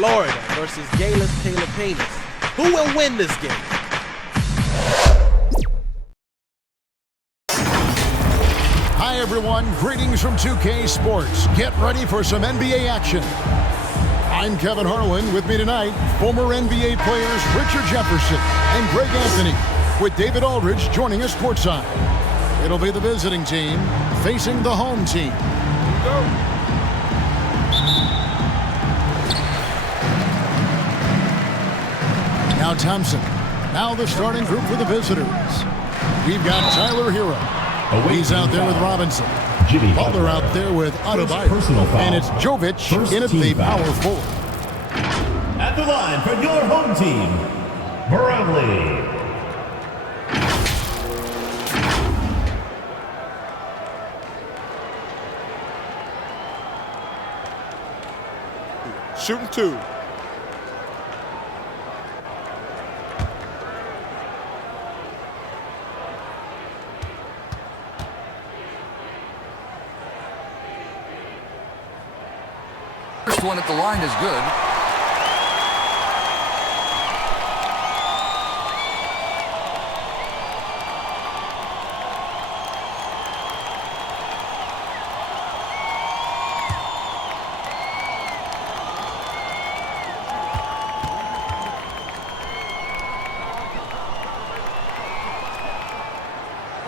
Florida versus GILAS Pilipinas. Who will win this game? Hi everyone, greetings from 2K Sports. Get ready for some NBA action. I'm Kevin Harlan. With me tonight, former NBA players Richard Jefferson and Greg Anthony, with David Aldridge joining us courtside. It'll be the visiting team facing the home team. Go. Now Thompson. Now the starting group for the visitors. We've got Tyler Hero. He's out there with Robinson. Butler out there with Adebayo. And it's Jovic in at the power forward. At the line for your home team, Barangay. Shooting two. First one at the line is good.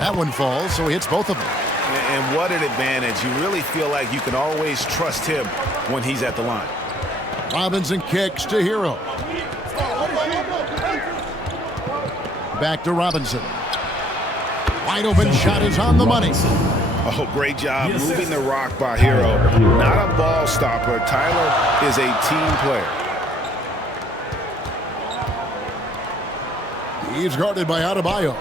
That one falls, so he hits both of them. And what an advantage. You really feel like you can always trust him when he's at the line. Robinson kicks to Hero. Back to Robinson. Wide open shot is on the money. Oh, great job moving the rock by Hero. Not a ball stopper. Tyler is a team player. He's guarded by Adebayo.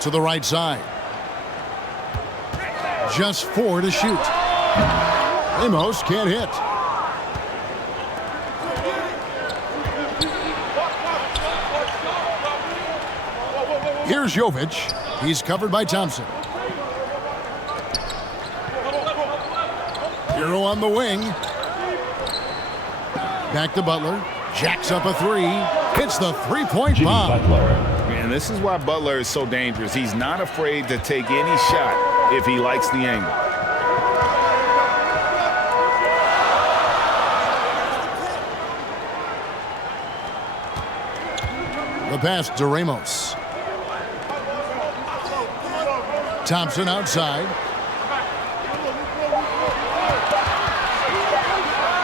To the right side. Just 4 to shoot. Ramos can't hit. Here's Jovic. He's covered by Thompson. Hero on the wing. Back to Butler. Jacks up a three. Hits the three-point bomb. And this is why Butler is so dangerous. He's not afraid to take any shot if he likes the angle. The pass to Ramos. Thompson outside.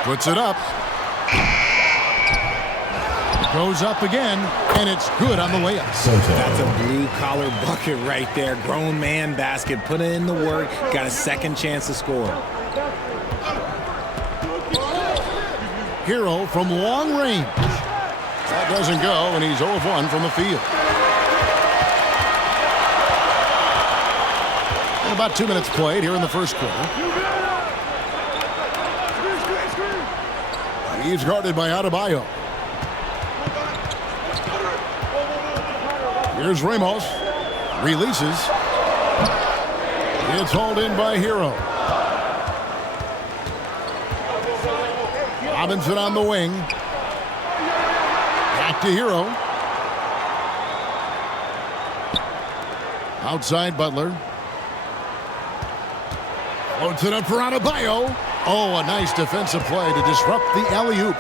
Puts it up. Goes up again, and it's good on the way up. That's a blue-collar bucket right there. Grown man basket. Put in the work. Got a second chance to score. Hero from long range. That doesn't go, and he's 0 of 1 from the field. And about 2 minutes played here in the first quarter. He's guarded by Adebayo. Here's Ramos. Releases. It's hauled in by Hero. Robinson on the wing. Back to Hero. Outside Butler. Floats it up for Adebayo. Oh, a nice defensive play to disrupt the alley-oop.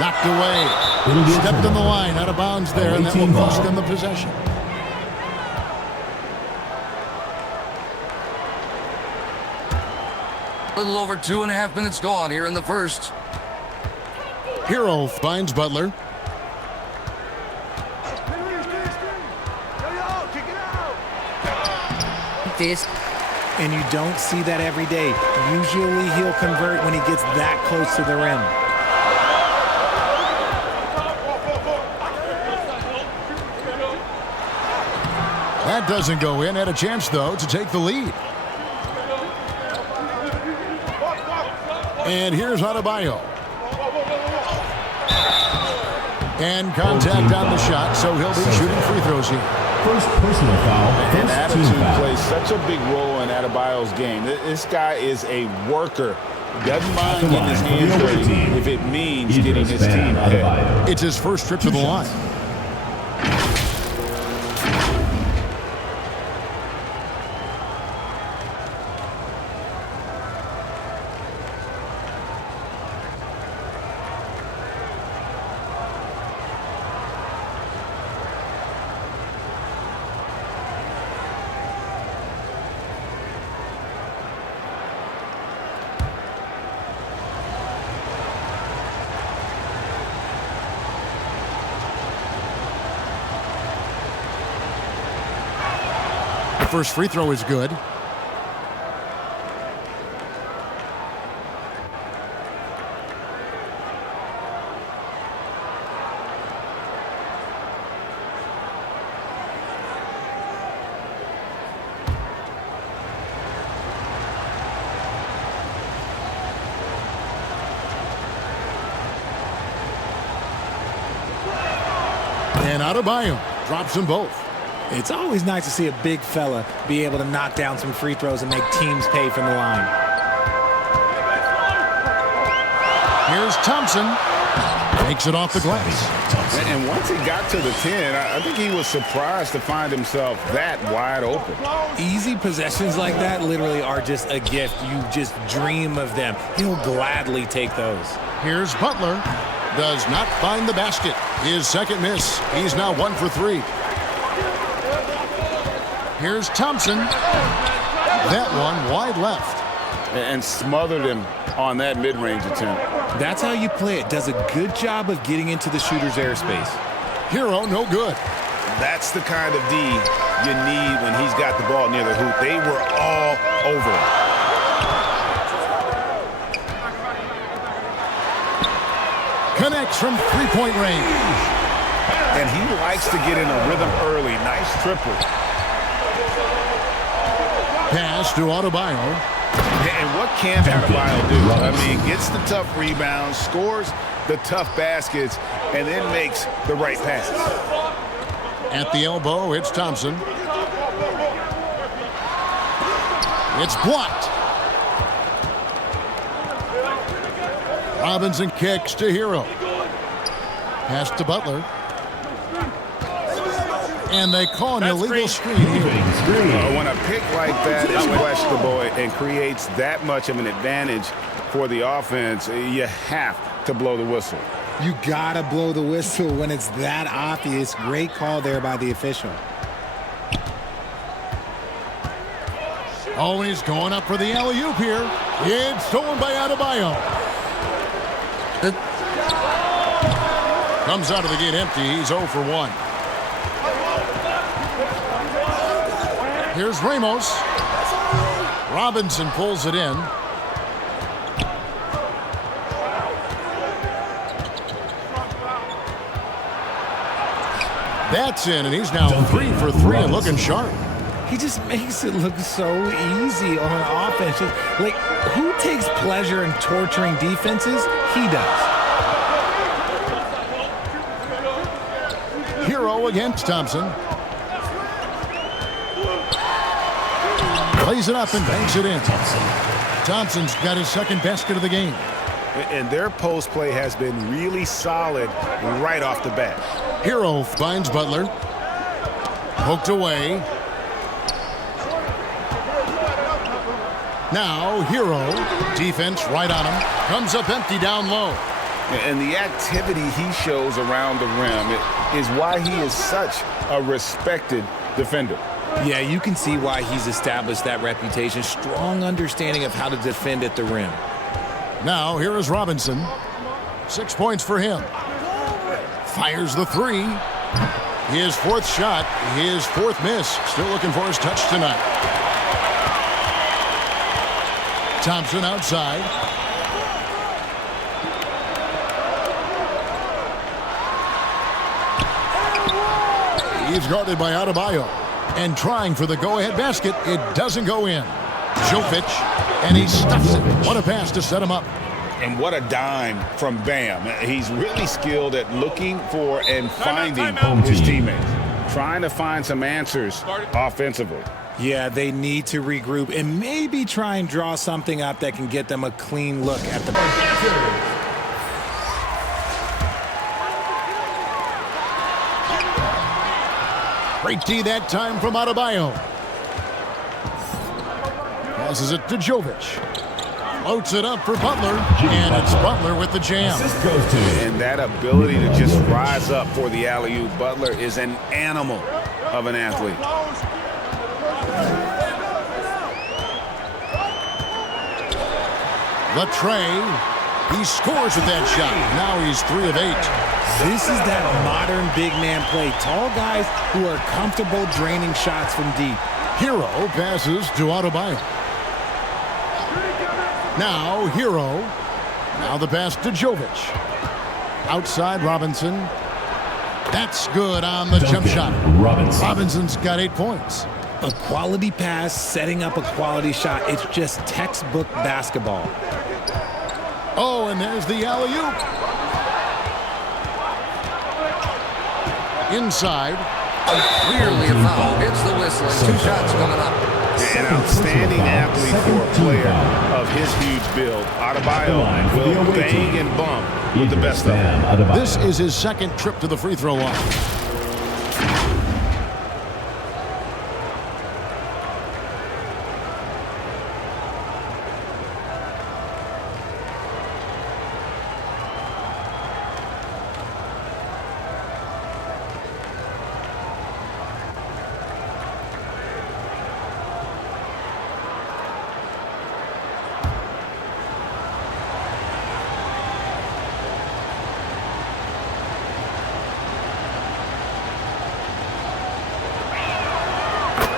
Knocked away. Stepped on the line, out of bounds there, and that will cost them the possession. A little over 2.5 minutes gone here in the first. Hero finds Butler. And you don't see that every day. Usually he'll convert when he gets that close to the rim. That doesn't go in. Had a chance, though, to take the lead. And here's Adebayo. And contact on the shot, so he'll be shooting free throws here. First personal foul. And First team attitude foul. plays such a big role in Adebayo's game. This guy is a worker. Doesn't mind getting his hands dirty if it means getting his team ahead. It's his first trip to the line. First free throw is good. And Adebayo drops them both. It's always nice to see a big fella be able to knock down some free throws and make teams pay from the line. Here's Thompson. Takes it off the glass. And once he got to the 10, I think he was surprised to find himself that wide open. Easy possessions like that literally are just a gift. You just dream of them. He'll gladly take those. Here's Butler. Does not find the basket. His second miss. He's now 1 for 3. Here's Thompson. That one wide left. And smothered him on that mid-range attempt. That's how you play it. Does a good job of getting into the shooter's airspace. Hero, no good. That's the kind of D you need when he's got the ball near the hoop. They were all over him. Connects from three-point range. And he likes to get in a rhythm early. Nice triple. Pass to Adebayo. And what can Adebayo do? I mean, gets the tough rebounds, scores the tough baskets, and then makes the right pass. At the elbow, it's Thompson. It's blocked. Robinson kicks to Hero. Pass to Butler. And they call an illegal screen here. When a pick like that is questionable and creates that much of an advantage for the offense, you have to blow the whistle. You gotta blow the whistle when it's that obvious. Great call there by the official. Oh, and he's going up for the alley-oop here. It's stolen by Adebayo. Comes out of the gate empty. He's 0 for 1. Here's Ramos. Robinson pulls it in. That's in, and he's now 3 for 3 and looking sharp. He just makes it look so easy on offense. Like, who takes pleasure in torturing defenses? He does. Hero against Thompson. Plays it up and banks it in. Thompson's got his second basket of the game. And their post play has been really solid right off the bat. Hero finds Butler. Poked away. Now Hero. Defense right on him. Comes up empty down low. And the activity he shows around the rim is why he is such a respected defender. Yeah, you can see why he's established that reputation. Strong understanding of how to defend at the rim. Now here is Robinson. 6 points for him. Fires the 3. His fourth shot, his fourth miss. Still looking for his touch tonight. Thompson outside. He's guarded by Adebayo. And trying for the go-ahead basket. It doesn't go in. Jovic, and he stuffs it. What a pass to set him up. And what a dime from Bam. He's really skilled at looking for and finding his teammates. trying to find some answers offensively. Yeah, they need to regroup and maybe try and draw something up that can get them a clean look at the... Great D that time from Adebayo. Passes it to Jovic. Floats it up for Butler, and it's Butler with the jam. And that ability to just rise up for the alley-oop. Butler is an animal of an athlete. The tray. He scores with that shot. Now he's 3 of 8. This is that modern big man play. Tall guys who are comfortable draining shots from deep. Hero passes to Adebayo. Now Hero. Now the pass to Jovic. Outside Robinson. That's good on the jump shot. Robinson's got 8 points. A quality pass setting up a quality shot. It's just textbook basketball. Oh, and there's the alley-oop. Inside. Clearly a foul. Hits the whistle. 2 shots coming up. An outstanding athlete for a player of his huge build. Adebayo will bang and bump with the best of them. This is his second trip to the free throw line.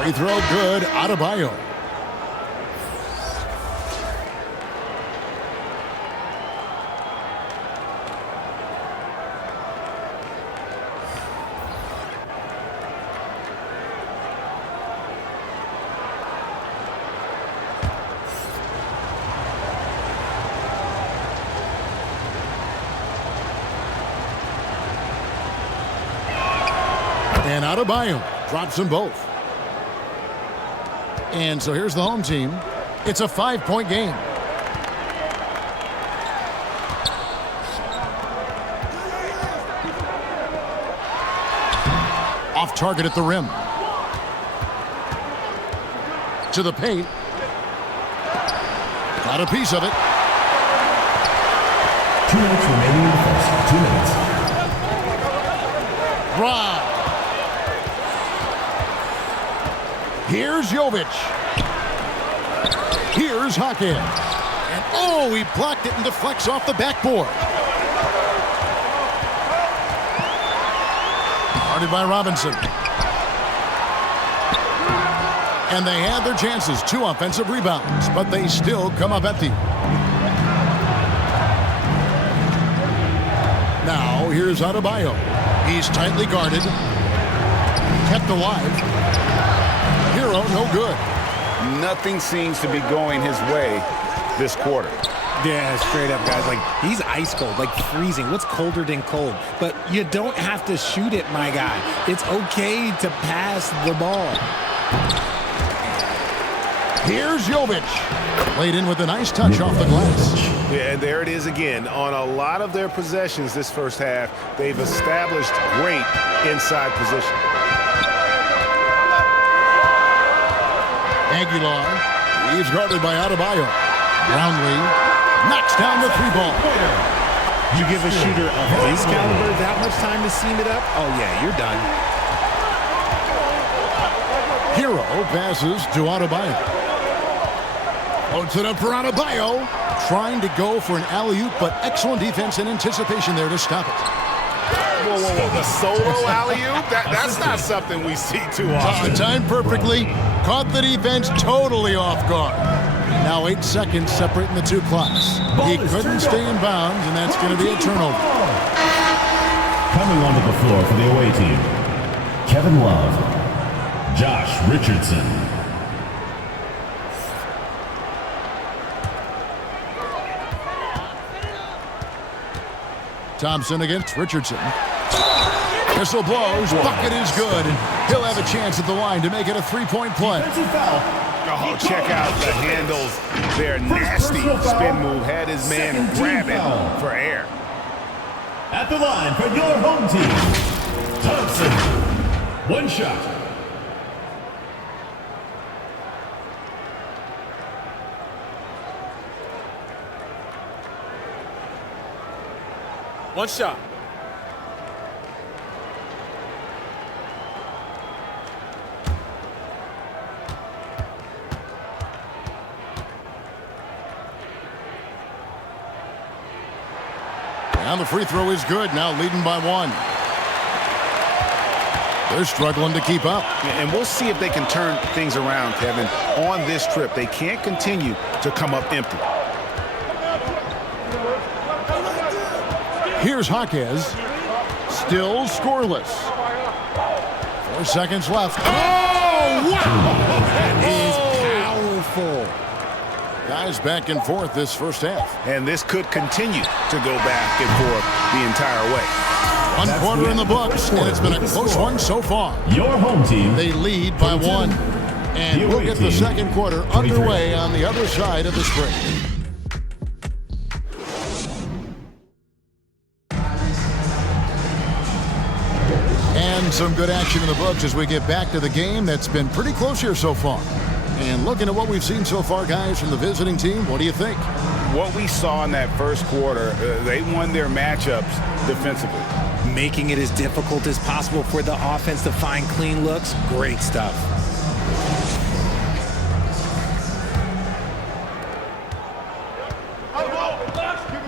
Free throw good, Adebayo. And Adebayo drops them both. And so here's the home team. It's a 5-point game. Off target at the rim. To the paint. Got a piece of it. 2 minutes remaining in the first. 2 minutes. Brgy. Here's Jovic. Here's Haken. And oh, he blocked it and deflects off the backboard. Guarded by Robinson. And they had their chances. 2 offensive rebounds, but they still come up empty. Now, here's Adebayo. He's tightly guarded. Kept alive. Hero, no good. Nothing seems to be going his way this quarter. Yeah, straight up, guys. Like, he's ice cold, like freezing. What's colder than cold? But you don't have to shoot it, my guy. It's okay to pass the ball. Here's Jovic. Played in with a nice touch off the glass. Yeah, and there it is again. On a lot of their possessions this first half, they've established great inside position. Aguilar. He's guarded by Adebayo. Brownlee knocks down the 3-ball. You give a shooter of his caliber that much time to seam it up? Oh, yeah, you're done. Hero passes to Adebayo. Puts it up for Adebayo. Trying to go for an alley-oop, but excellent defense and anticipation there to stop it. Whoa, the solo alley-oop? That's not something we see too often. Timed perfectly. Caught the defense totally off guard. Now 8 seconds separating the 2 clocks. He couldn't stay in bounds, and that's going to be a turnover. Coming onto the floor for the away team, Kevin Love, Josh Richardson. Thompson against Richardson. Whistle blows. Bucket is good. And he'll have a chance at the line to make it a three-point play. Oh, check out the handles. Their nasty spin move had his man grabbing for air. At the line for your home team, Thompson. One shot. One shot. And the free throw is good, now leading by 1. They're struggling to keep up. And we'll see if they can turn things around, Kevin, on this trip. They can't continue to come up empty. Here's Jaquez. Still scoreless. 4 seconds left. Oh, wow! That is powerful. Guys back and forth this first half. And this could continue to go back and forth the entire way. One quarter in the books, and it's been a close one so far. Your home team. They lead by 1. And we'll get the second quarter underway on the other side of the screen. And some good action in the books as we get back to the game that's been pretty close here so far. And looking at what we've seen so far, guys, from the visiting team, what do you think? What we saw in that first quarter, they won their matchups defensively. Making it as difficult as possible for the offense to find clean looks. Great stuff.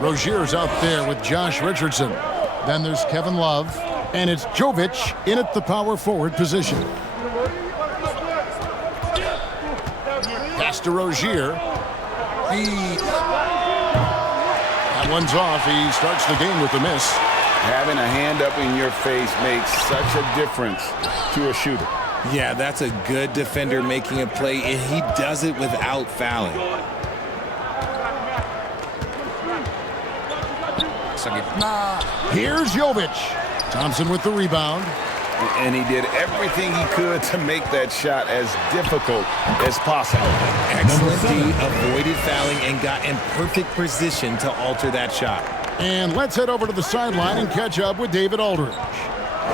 Rozier's out there with Josh Richardson. Then there's Kevin Love. And it's Jovic in at the power forward position. Pass to Rozier. That one's off. He starts the game with a miss. Having a hand up in your face makes such a difference to a shooter. Yeah, that's a good defender making a play, and he does it without fouling. Here's Jovic. Thompson with the rebound. And he did everything he could to make that shot as difficult as possible. Excellent D, avoided fouling and got in perfect position to alter that shot. And let's head over to the sideline and catch up with David Aldridge.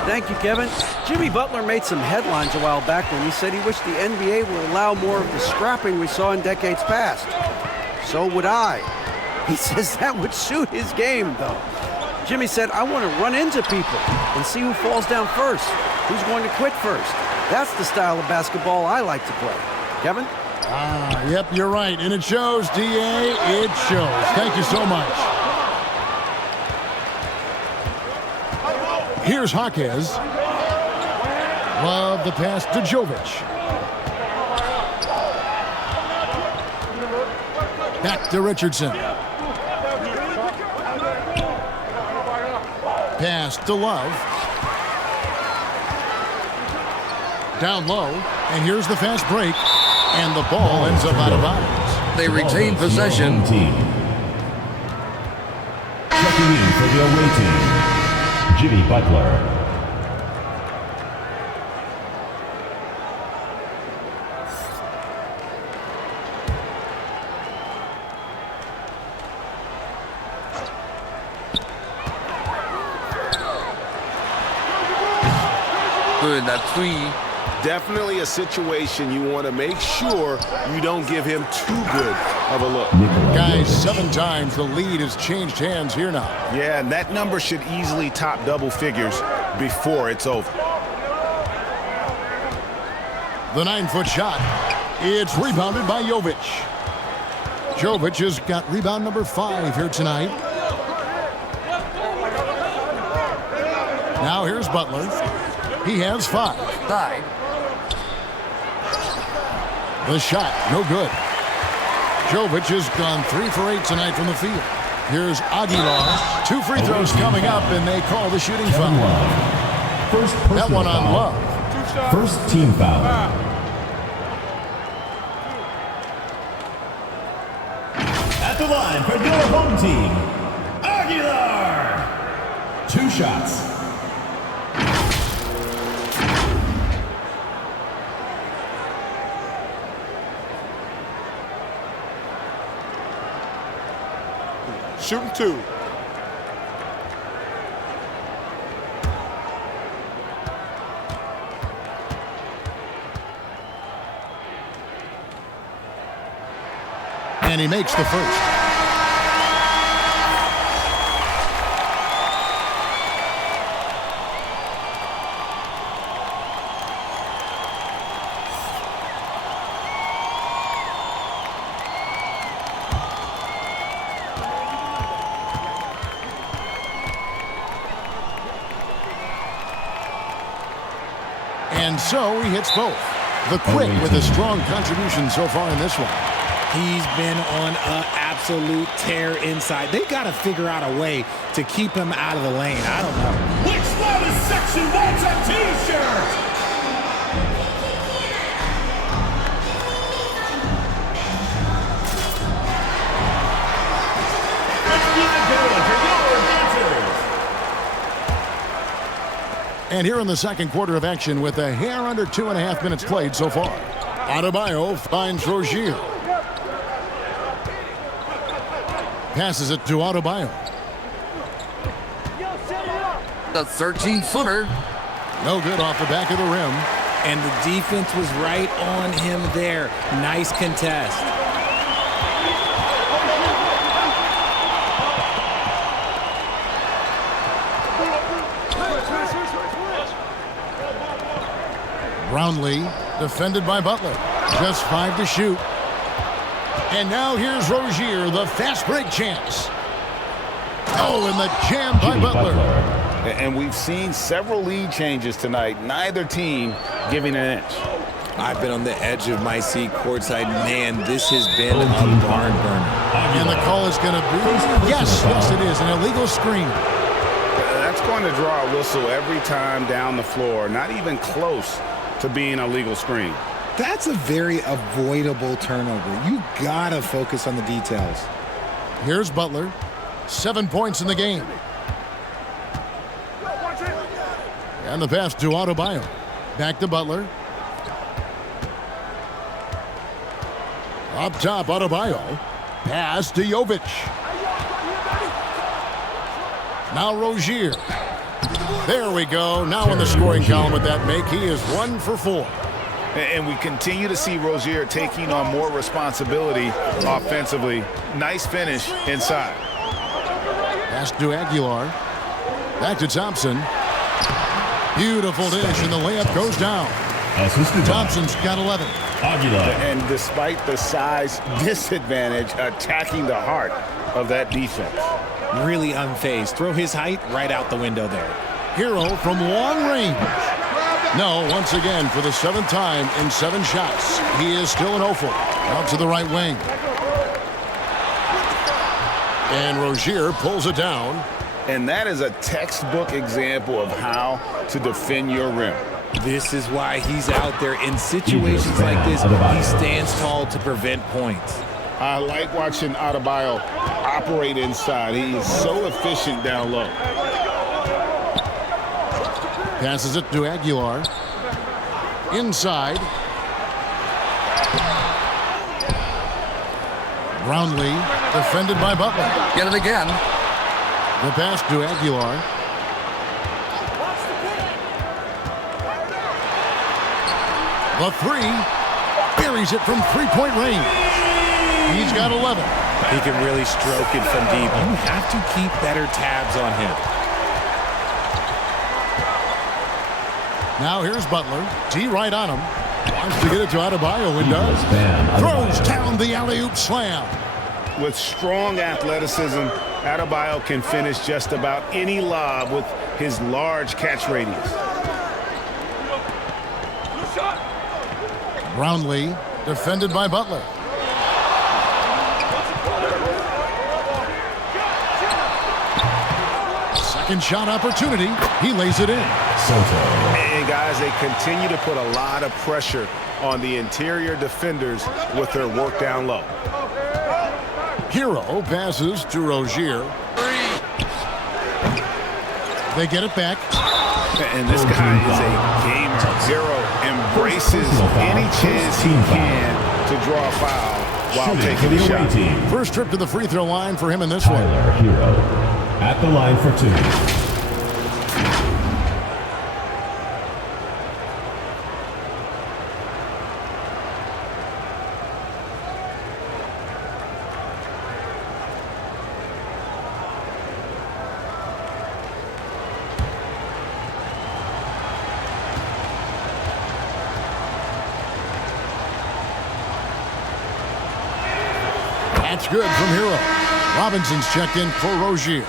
Thank you, Kevin. Jimmy Butler made some headlines a while back when he said he wished the NBA would allow more of the scrapping we saw in decades past. So would I. He says that would suit his game, though. Jimmy said, I want to run into people and see who falls down first, who's going to quit first. That's the style of basketball I like to play. Kevin? Yep, you're right. And it shows, D.A. It shows. Thank you so much. Here's Jaquez. Love the pass to Jovic. Back to Richardson. Pass to Love. Down low. And here's the fast break. And the ball ends up out of bounds. They retain possession. Team. Checking in for the away team, Jimmy Butler. Good, that 3. Definitely a situation you want to make sure you don't give him too good of a look. Guys, 7 times the lead has changed hands here now. Yeah, and that number should easily top double figures before it's over. The 9-foot shot. It's rebounded by Jovic. Jovic has got rebound number 5 here tonight. Now here's Butler. He has 5. Side. The shot, no good. Jovic has gone 3 for 8 tonight from the field. Here's Aguilar. 2 free throws coming up, and they call the shooting foul. First That one on foul. Love. First team foul. At the line for your home team, Aguilar. 2 shots. Shooting 2. And he makes the first. And so he hits both. The Quick with a strong contribution so far in this one. He's been on an absolute tear inside. They got to figure out a way to keep him out of the lane. I don't know. Which loudest section wants a T-shirt? Let's keep it going for your answers. And here in the second quarter of action with a hair under 2.5 minutes played so far. Adebayo finds Rozier. Passes it to Adebayo. The 13-footer. No good off the back of the rim. And the defense was right on him there. Nice contest. Brownlee defended by Butler. Just 5 to shoot. And now here's Rozier, the fast break chance. Oh, and the jam by Butler. And we've seen several lead changes tonight. Neither team giving an inch. I've been on the edge of my seat courtside. Man, this has been a barn burner. And the call is going to be, yes, it is, an illegal screen. That's going to draw a whistle every time down the floor. Not even close to being a legal screen. That's a very avoidable turnover. You gotta focus on the details. Here's Butler. 7 points in the game. And the pass to Adebayo. Back to Butler. Up top, Adebayo. Pass to Jovic. Now Rozier. There we go. Now in the scoring column with that make, he is 1 for 4. And we continue to see Rozier taking on more responsibility offensively. Nice finish inside. Pass to Aguilar. Back to Thompson. Beautiful dish, and the layup goes down. Thompson's got 11. Aguilar. And despite the size disadvantage, attacking the heart of that defense. Really unfazed. Throw his height right out the window there. Hero from long range. No, once again, for the 7th time in 7 shots. He is still an 0-for. Out to the right wing. And Rozier pulls it down. And that is a textbook example of how to defend your rim. This is why he's out there in situations like this. He stands tall to prevent points. I like watching Adebayo operate inside. He is so efficient down low. Passes it to Aguilar. Inside. Brownlee defended by Butler. Get it again. The pass to Aguilar. The 3. Buries it from 3-point range. He's got 11. He can really stroke it from deep. You have to keep better tabs on him. Now here's Butler. T right on him. Wants to get it to Adebayo and does. Throws down the alley-oop slam. With strong athleticism, Adebayo can finish just about any lob with his large catch radius. Brownlee defended by Butler. Second shot opportunity. He lays it in. Sotto. And guys, they continue to put a lot of pressure on the interior defenders with their work down low. Hero passes to Rozier. They get it back. And this guy is a gamer. Hero embraces any chance he can to draw a foul while Shooting taking for the the away shot. team. First trip to the free throw line for him in this one. Tyler Hero at the line for 2. That's good from Hero. Robinson's checked in for Rozier.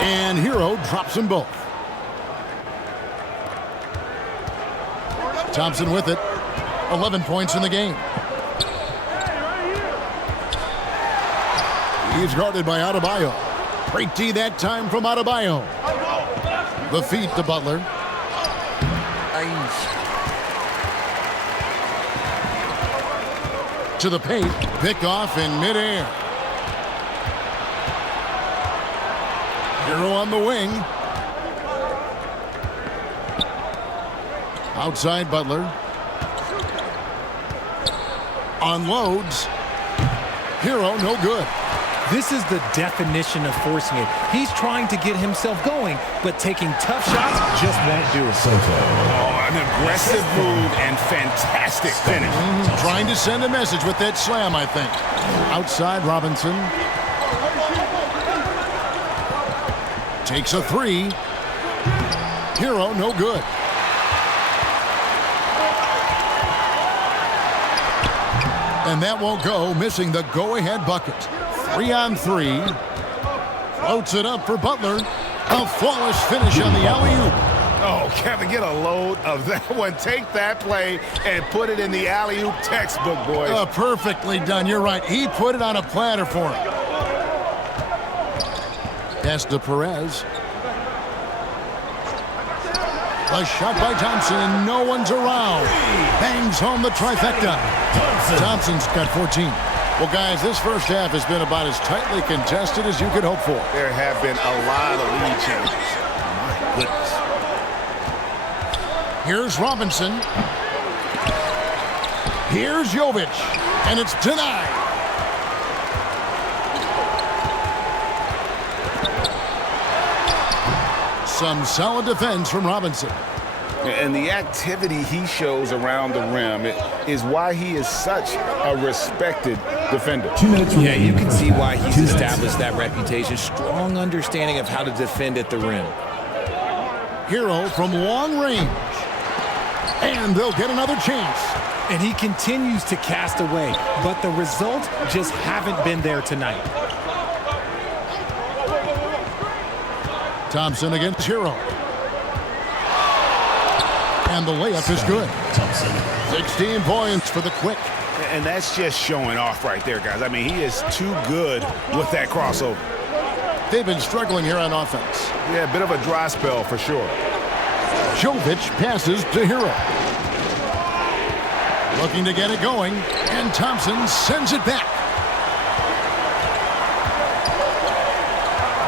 And Hero drops them both. Thompson with it. 11 points in the game. He's guarded by Adebayo. Great D that time from Adebayo. The feed to Butler. To the paint. Picked off in midair. Hero on the wing. Outside Butler. Unloads. Hero, no good. This is the definition of forcing it. He's trying to get himself going, but taking tough shots just won't do it. Sotto. Oh, an aggressive move and fantastic finish. Trying to send a message with that slam, I think. Outside Robinson. Takes a three. Hero, no good. And that won't go, missing the go-ahead bucket. 3 on 3. Floats it up for Butler. A flawless finish on the alley-oop. Oh, Kevin, get a load of that one. Take that play and put it in the alley-oop textbook, boys. Perfectly done. You're right. He put it on a platter for him. Pass to Perez. A shot by Thompson. No one's around. Bangs home the trifecta. Thompson's got 14. Well, guys, this first half has been about as tightly contested as you could hope for. There have been a lot of lead changes. My goodness. Here's Robinson. Here's Jovic. And it's denied. Some solid defense from Robinson. And the activity he shows around the rim is why he is such a respected defender. 2 minutes Yeah, remaining you in can the see first why half. he's 2 minutes. established that reputation. Strong understanding of how to defend at the rim. Hero from long range. And they'll get another chance. And he continues to cast away, but the results just haven't been there tonight. Thompson against Hero. And the layup is good. Thompson. 16 points for the Quick. And that's just showing off right there, guys. I mean, he is too good with that crossover. They've been struggling here on offense. Yeah, a bit of a dry spell for sure. Jovic passes to Hero. Looking to get it going. And Thompson sends it back.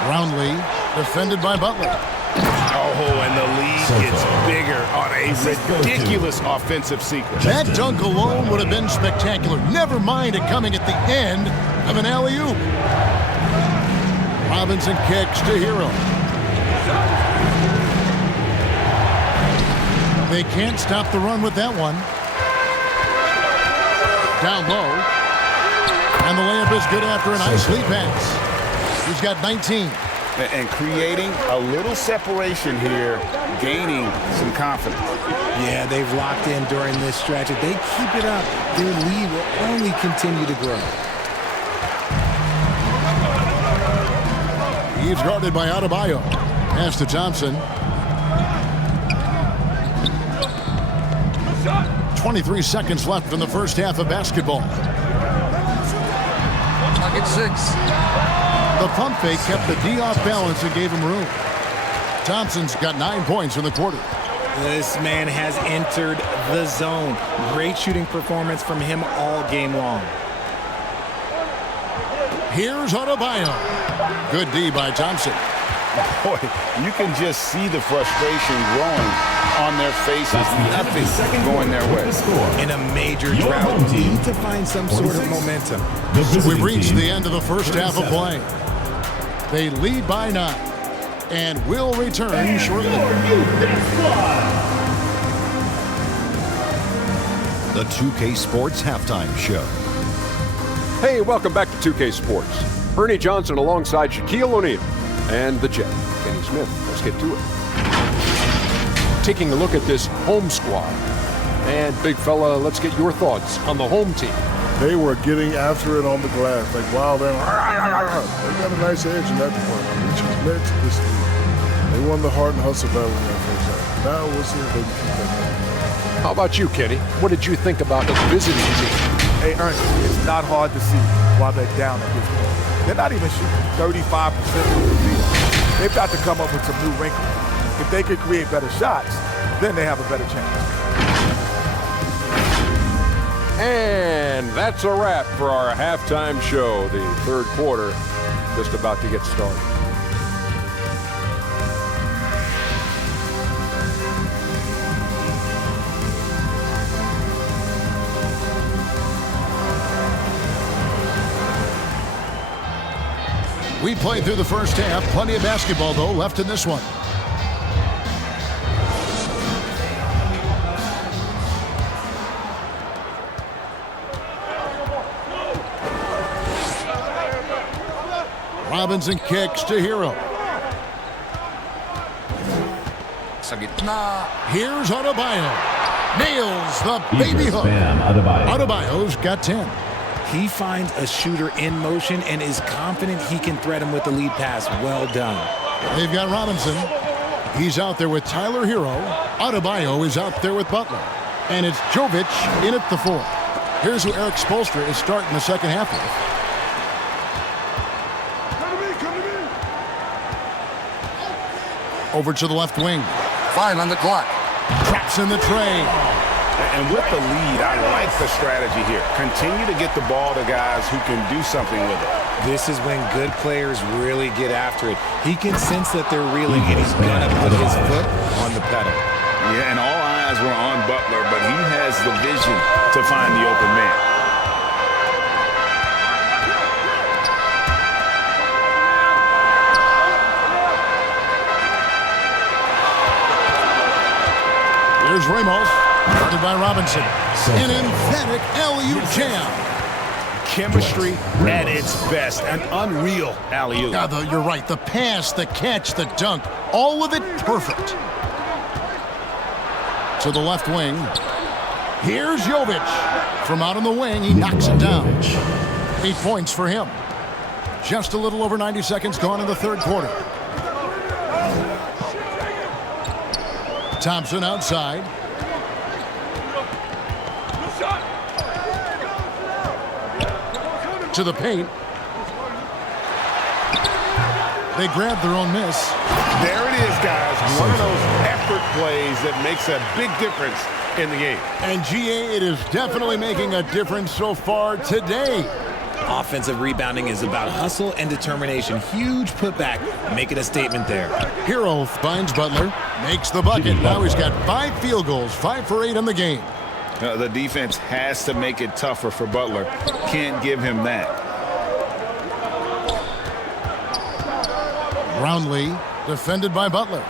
Brownlee defended by Butler. Oh, and the lead gets bigger on a ridiculous offensive sequence. That dunk alone would have been spectacular. Never mind it coming at the end of an alley-oop. Robinson kicks to Hero. They can't stop the run with that one. Down low. And the layup is good after a nice lead pass. He's got 19. And creating a little separation here, gaining some confidence. Yeah, they've locked in during this stretch. If they keep it up, their lead will only continue to grow. He's guarded by Adebayo. Pass to Thompson. 23 seconds left in the first half of basketball. Pocket 6. The pump fake kept the D off balance and gave him room. Thompson's got 9 points in the quarter. This man has entered the zone. Great shooting performance from him all game long. Here's Adebayo. Good D by Thompson. Boy, you can just see the frustration growing on their faces. Nothing going their way. In a major drought, need to find some sort of momentum. We've reached the end of the first half of play. They lead by 9 and will return shortly. The 2K Sports Halftime Show. Hey, welcome back to 2K Sports. Ernie Johnson alongside Shaquille O'Neal and the Jet, Kenny Smith. Let's get to it. Taking a look at this home squad. And big fella, let's get your thoughts on the home team. They were getting after it on the glass. Like, wow, they got a nice edge in that department, which is meant to this team. They won the heart and hustle battle in that first half. Now we'll see if they can keep that going. How about you, Kenny? What did you think about the visiting team? Hey, Ernie, it's not hard to see why they're down at this point. They're not even shooting 35% from the field. They've got to come up with some new wrinkles. If they could create better shots, then they have a better chance. And that's a wrap for our halftime show. The third quarter just about to get started. We played through the first half. Plenty of basketball, though, left in this one. Robinson kicks to Hero. Sa gitna. Here's Adebayo. Nails the baby hook. Adebayo's got 10. He finds a shooter in motion and is confident he can thread him with the lead pass. Well done. They've got Robinson. He's out there with Tyler Hero. Adebayo is out there with Butler. And it's Jovic in at the 4. Here's who Eric Spoelstra is starting the second half with. Over to the left wing. 5 on the clock. Traps in the tray. And with the lead, I like the strategy here. Continue to get the ball to guys who can do something with it. This is when good players really get after it. He can sense that they're reeling, and he's going to put his foot on the pedal. Yeah, and all eyes were on Butler, but he has the vision to find the open man. Here's Ramos. Guarded by Robinson. An emphatic alley-oop jam. Chemistry at its best. An unreal alley-oop. You're right. The pass, the catch, the dunk. All of it perfect. To the left wing. Here's Jovic. From out on the wing, he knocks it down. 8 points for him. Just a little over 90 seconds gone in the third quarter. Thompson outside. To the paint. They grab their own miss. There it is, guys. One of those effort plays that makes a big difference in the game. And GA, it is definitely making a difference so far today. Offensive rebounding is about hustle and determination. Huge putback, making a statement there. Hero finds Butler, makes the bucket. Now he's got 5 field goals, 5 for 8 in the game. The defense has to make it tougher for Butler. Can't give him that. Brownlee, defended by Butler.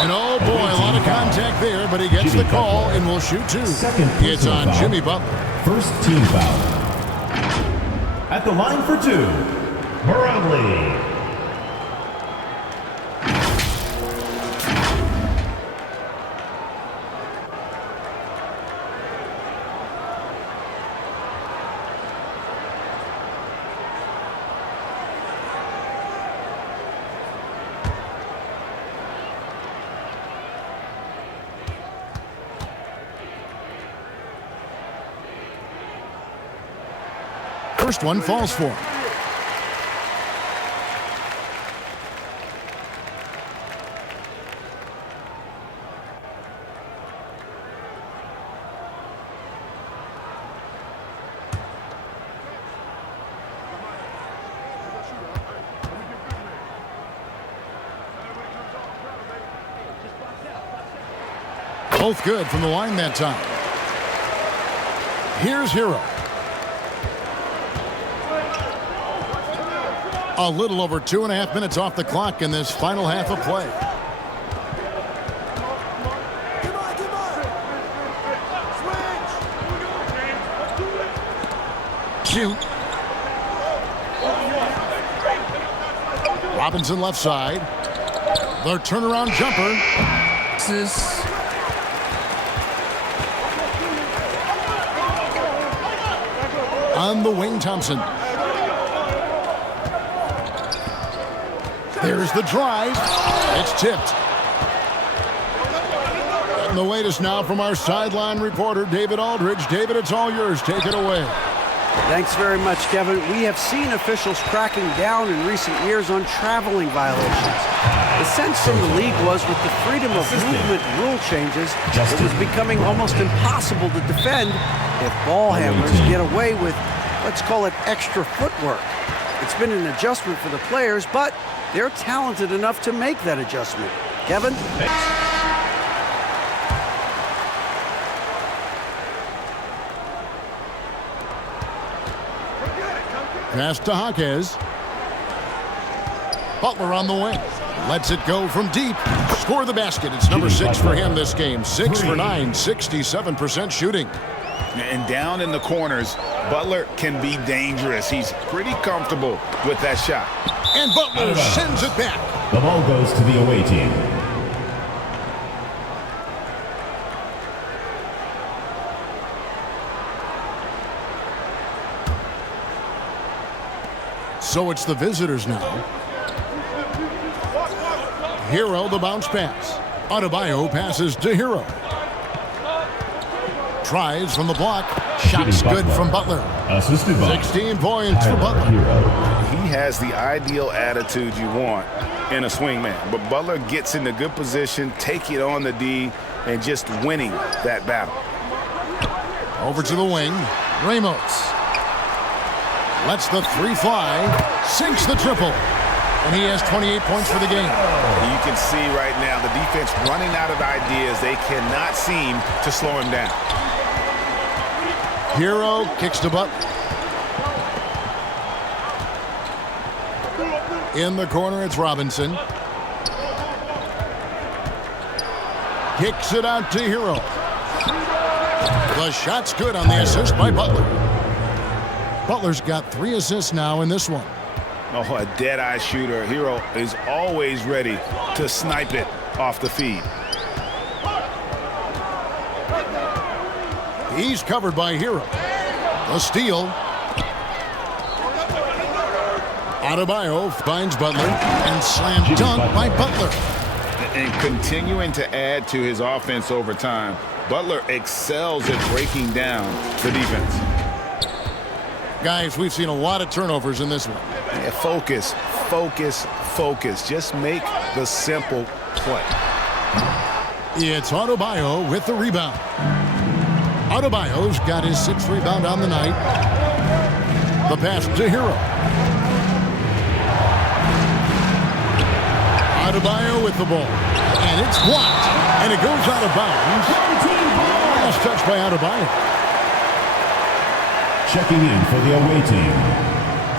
And oh boy, a lot of contact there, but he gets the call and will shoot 2. It's on Jimmy Butler. First team foul. At the line for 2, Brownlee. First one falls for him. Both good from the line that time. Here's Hero. A little over 2.5 minutes off the clock in this final half of play. Shoot. Robinson left side. Their turnaround jumper. On the wing, Thompson. There's the drive. It's tipped. And the latest now from our sideline reporter, David Aldridge. David, it's all yours. Take it away. Thanks very much, Kevin. We have seen officials cracking down in recent years on traveling violations. The sense from the league was with the freedom of movement rule changes, it was becoming almost impossible to defend if ball handlers get away with, let's call it, extra footwork. It's been an adjustment for the players, but they're talented enough to make that adjustment. Kevin? Pass to Jaquez. Butler on the wing. Lets it go from deep. Score the basket. It's number 6 for him this game. 6 for 9, 67% shooting. And down in the corners, Butler can be dangerous. He's pretty comfortable with that shot. And Butler sends it back. The ball goes to the away team. So it's the visitors now. Hero the bounce pass. Adebayo passes to Hero. Tries from the block. Shots good from Butler. 16 points for Butler. He has the ideal attitude you want in a swingman. But Butler gets in a good position, take it on the D, and just winning that battle. Over to the wing. Ramos. Lets the 3 fly. Sinks the triple. And he has 28 points for the game. You can see right now the defense running out of ideas. They cannot seem to slow him down. Hero kicks to Butler. In the corner, it's Robinson. Kicks it out to Hero. The shot's good on the assist by Butler. Butler's got 3 assists now in this one. Oh, a dead-eye shooter. Hero is always ready to snipe it off the feed. He's covered by Hero. The steal. Adebayo finds Butler and slam dunk by Butler. And continuing to add to his offense over time, Butler excels at breaking down the defense. Guys, we've seen a lot of turnovers in this one. Yeah, focus, focus, focus. Just make the simple play. It's Adebayo with the rebound. Adebayo's got his 6th rebound on the night. The pass to Hero. Adebayo with the ball. And it's blocked. And it goes out of bounds. Last touch by Adebayo. Checking in for the away team,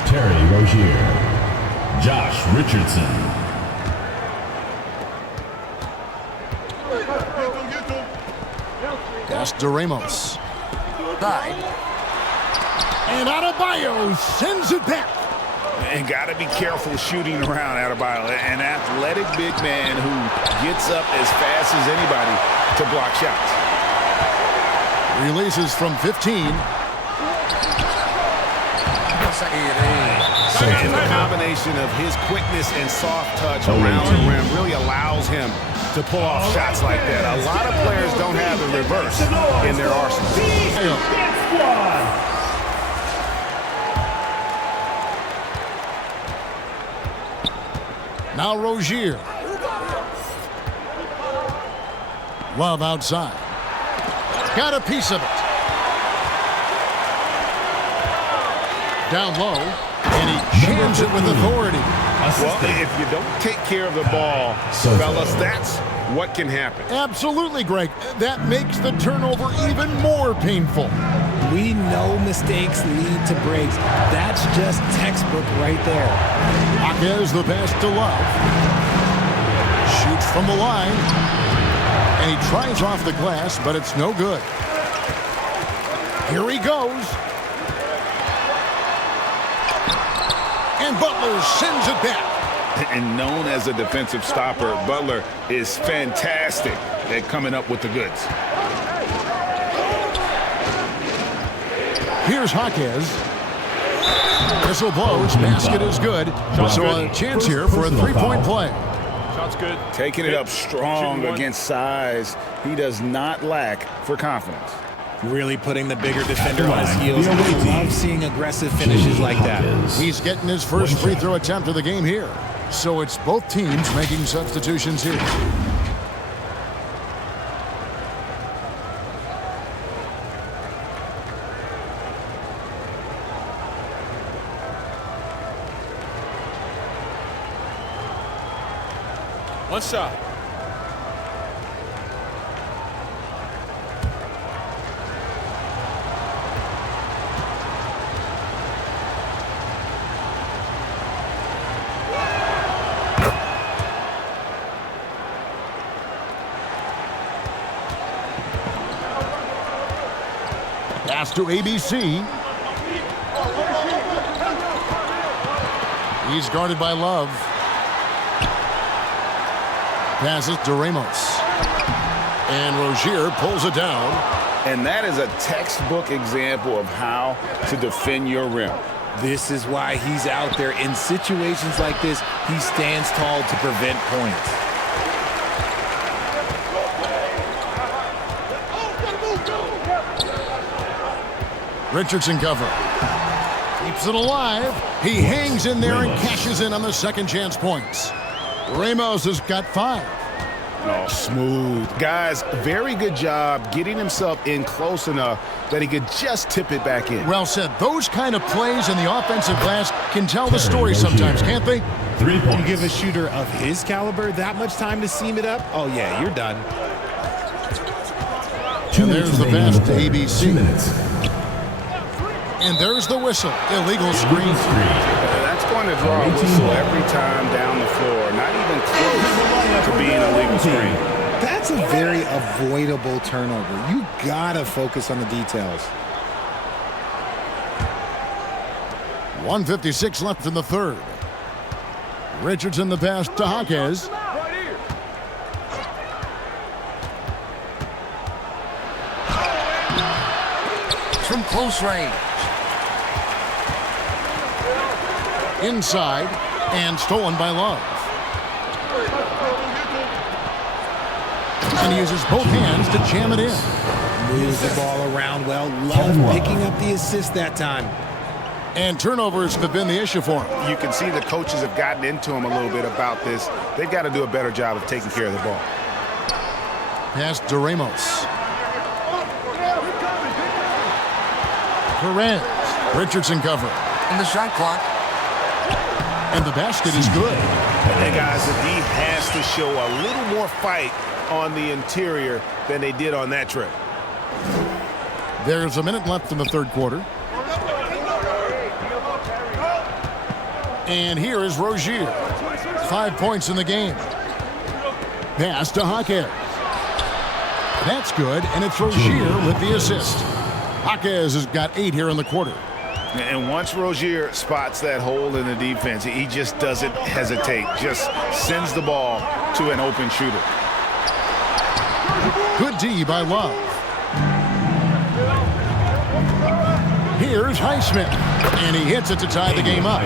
Terry Rozier, Josh Richardson. Pass to Ramos. And Adebayo sends it back. And got to be careful shooting around Adebayo. An athletic big man who gets up as fast as anybody to block shots. Releases from 15. And the combination of his quickness and soft touch around the rim really allows him to pull off shots like that. A lot of players don't have the reverse in their arsenal. Now Rozier. Love outside. Got a piece of it. Down low, and he jams it with authority. Well, if you don't take care of the ball, fellas, that's what can happen. Absolutely, Greg. That makes the turnover even more painful. We know mistakes lead to breaks. That's just textbook right there. Jaquez the pass to Love. Shoots from the line. And he tries off the glass, but it's no good. Here he goes. And Butler sends it back. And known as a defensive stopper, Butler is fantastic at coming up with the goods. Here's Jaquez. Whistle blows. Basket is good. So a chance here for a three-point play. Shot's good. Taking it up strong against size. He does not lack for confidence. Really putting the bigger defender on his heels. I love seeing aggressive finishes like that. He's getting his first free throw attempt of the game here. So it's both teams making substitutions here. One shot. Pass to ABC. He's guarded by Love. Passes to Ramos. And Rozier pulls it down. And that is a textbook example of how to defend your rim. This is why he's out there. In situations like this, he stands tall to prevent points. Richardson cover. Keeps it alive. He hangs in there and cashes in on the second chance points. Ramos has got 5. Oh, smooth. Guys, very good job getting himself in close enough that he could just tip it back in. Well said. Those kind of plays in the offensive glass can tell the story sometimes, can't they? 3 points. You give a shooter of his caliber that much time to seam it up? Oh, yeah, you're done. And there's the pass to ABC. 2 minutes. And there's the whistle. Illegal screen. That's going to draw a whistle every time down the floor. Not even close to being a legal screen. That's a very avoidable turnover. You gotta focus on the details. 1:56 left in the third. Richardson the pass to Jaquez. From close range. Inside and stolen by Love. And he uses both hands to jam it in. Moves the ball around well. Love picking up the assist that time. And turnovers have been the issue for him. You can see the coaches have gotten into him a little bit about this. They've got to do a better job of taking care of the ball. Pass to Ramos. Perez. Richardson cover. And the shot clock. And the basket is good. Hey guys, the D has to show a little more fight on the interior than they did on that trip. There's a minute left in the third quarter. And here is Rozier. 5 points in the game. Pass to Jaquez. That's good, and it's Rozier with the assist. Jaquez has got 8 here in the quarter. And once Rozier spots that hole in the defense, he just doesn't hesitate. Just sends the ball to an open shooter. Good D by Love. Here's Highsmith. And he hits it to tie the game up.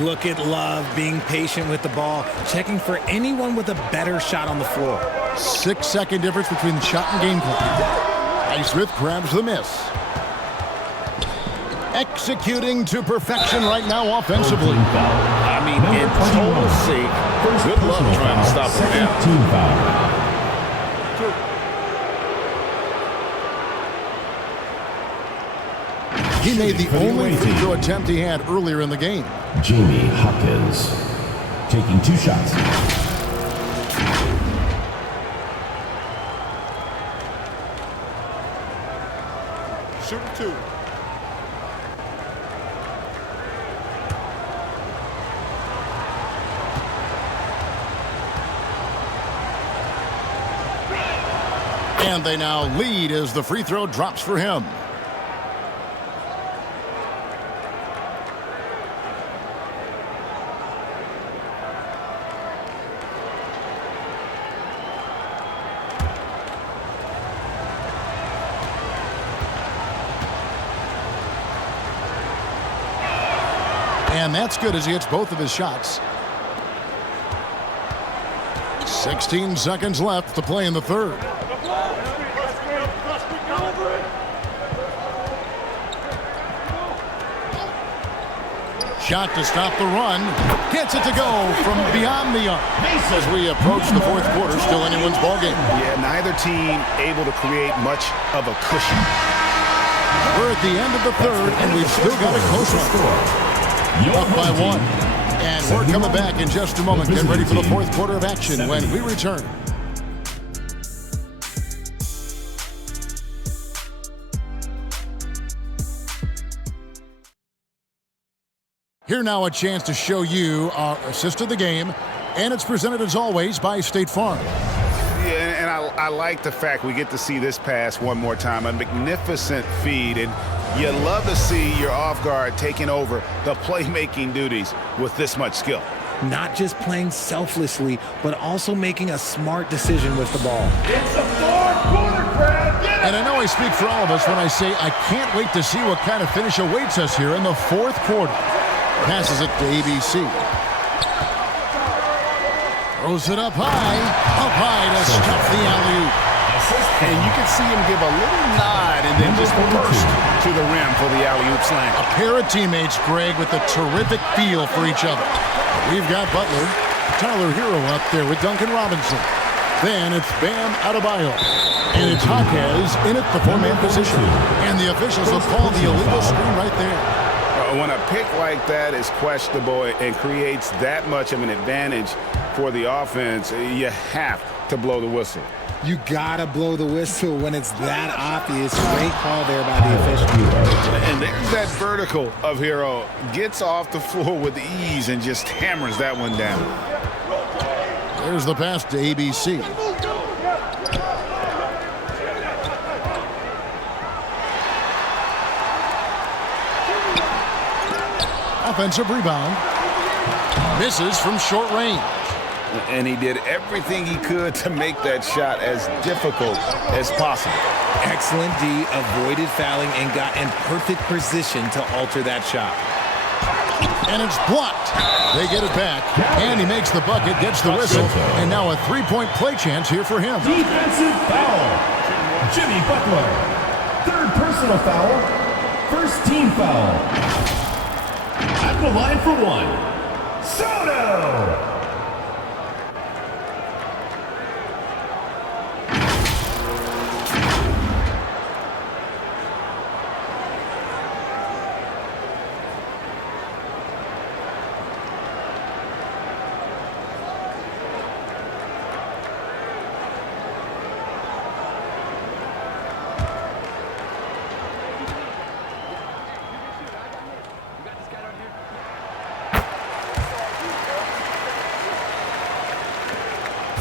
Look at Love being patient with the ball, checking for anyone with a better shot on the floor. 6-second difference between the shot and game clock. Highsmith grabs the miss. Executing to perfection right now offensively. I mean, in total sync. Good luck trying to stop him now. Team foul. He made the only free throw attempt he had earlier in the game. Jamie Hopkins taking 2 shots. shooting 2. And they now lead as the free throw drops for him. And that's good as he hits both of his shots. 16 seconds left to play in the third. Shot to stop the run. Gets it to go from beyond the arc. As we approach the fourth quarter, still anyone's ballgame. Yeah, neither team able to create much of a cushion. We're at the end of the third, and we've still got a close one. Up by 1. And we're coming back in just a moment. Get ready for the fourth quarter of action when we return. Here now a chance to show you our assist of the game, and it's presented as always by State Farm. Yeah, and I like the fact we get to see this pass one more time. A magnificent feed, and you love to see your off guard taking over the playmaking duties with this much skill. Not just playing selflessly, but also making a smart decision with the ball. It's the fourth quarter, crowd. And I know I speak for all of us when I say I can't wait to see what kind of finish awaits us here in the fourth quarter. Passes it to ABC. Throws it up high to stuff the alley-oop. And you can see him give a little nod and then just burst to the rim for the alley-oop slam. A pair of teammates, Greg, with a terrific feel for each other. We've got Butler, Tyler Hero up there with Duncan Robinson. Then it's Bam Adebayo. And it's Jaquez in at the 4-man position. And the officials will call the illegal screen right there. When a pick like that is questionable and creates that much of an advantage for the offense, you have to blow the whistle. You gotta blow the whistle when it's that obvious. Great call there by the official. And there's that vertical of Hero. Gets off the floor with ease and just hammers that one down. There's the pass to ABC. Offensive rebound. Misses from short range. And he did everything he could to make that shot as difficult as possible. Excellent D, avoided fouling and got in perfect position to alter that shot. And it's blocked. They get it back, and he makes the bucket, gets the whistle, and now a three-point play chance here for him. Defensive foul. Jimmy Butler. Third personal foul. First team foul. At the line for 1. Sotto.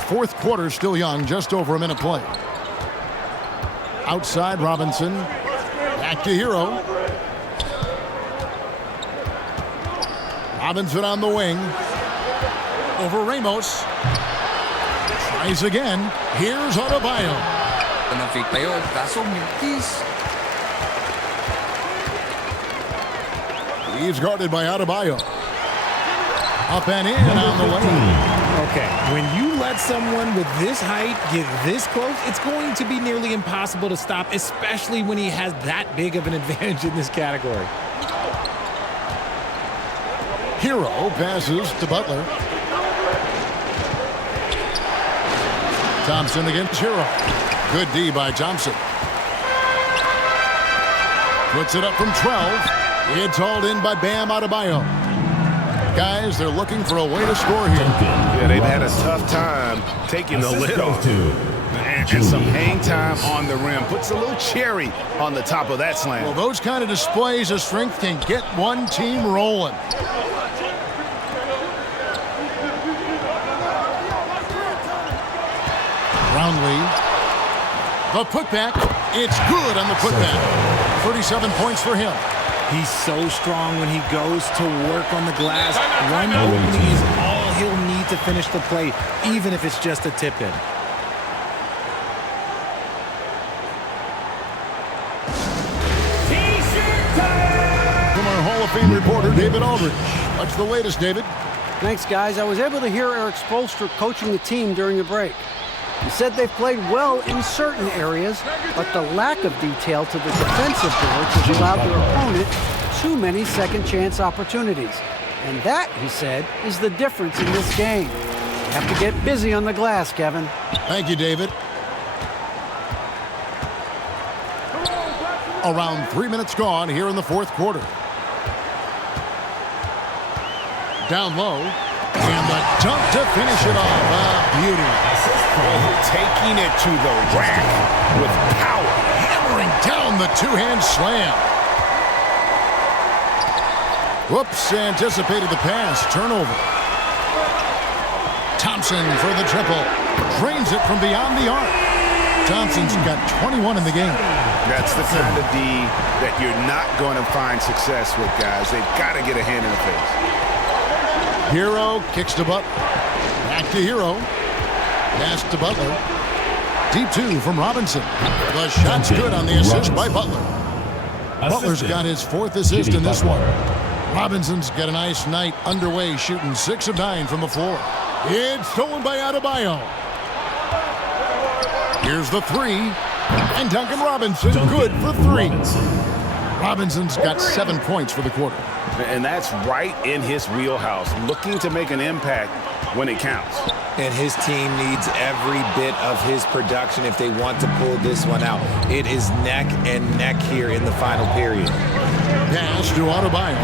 Fourth quarter still young, just over a minute play. Outside Robinson. Back to Hero. Robinson on the wing. Over Ramos. Tries again. Here's Adebayo. He's guarded by Adebayo. Up and in on the wing. Okay, when you let someone with this height get this close, it's going to be nearly impossible to stop, especially when he has that big of an advantage in this category. Hero passes to Butler. Thompson against Hero. Good D by Thompson. Puts it up from 12. It's hauled in by Bam Adebayo. Guys, they're looking for a way to score here. Yeah, they've had a tough time taking the lid off. And some hang time on the rim. Puts a little cherry on the top of that slam. Well, those kind of displays of strength can get one team rolling. Brownlee. The putback. It's good on the putback. 37 points for him. He's so strong when he goes to work on the glass. One opening is all he'll need to finish the play, even if it's just a tip-in. From our Hall of Fame reporter, David Aldridge. What's the latest, David? Thanks, guys. I was able to hear Eric Spoelstra coaching the team during the break. He said they've played well in certain areas, but the lack of detail to the defensive boards has allowed their opponent too many second-chance opportunities. And that, he said, is the difference in this game. You have to get busy on the glass, Kevin. Thank you, David. Around 3 minutes gone here in the fourth quarter. Down low. And the dunk to finish it off. Beauty. Taking it to the rack with power. Hammering down the two-hand slam. Whoops, anticipated the pass. Turnover. Thompson for the triple. Drains it from beyond the arc. Thompson's got 21 in the game. That's the kind of D that you're not going to find success with, guys. They've got to get a hand in the face. Hero kicks to Butler. Back to Hero. Pass to Butler. Deep two from Robinson. The shot's good on the assist by Butler. Butler's got his fourth assist in this one. Robinson's got a nice night underway, shooting 6 of 9 from the floor. It's stolen by Adebayo. Here's the three. And Duncan Robinson, good for 3. Robinson's got 7 points for the quarter. And that's right in his wheelhouse, looking to make an impact when it counts. And his team needs every bit of his production if they want to pull this one out. It is neck and neck here in the final period. Pass to Adebayo.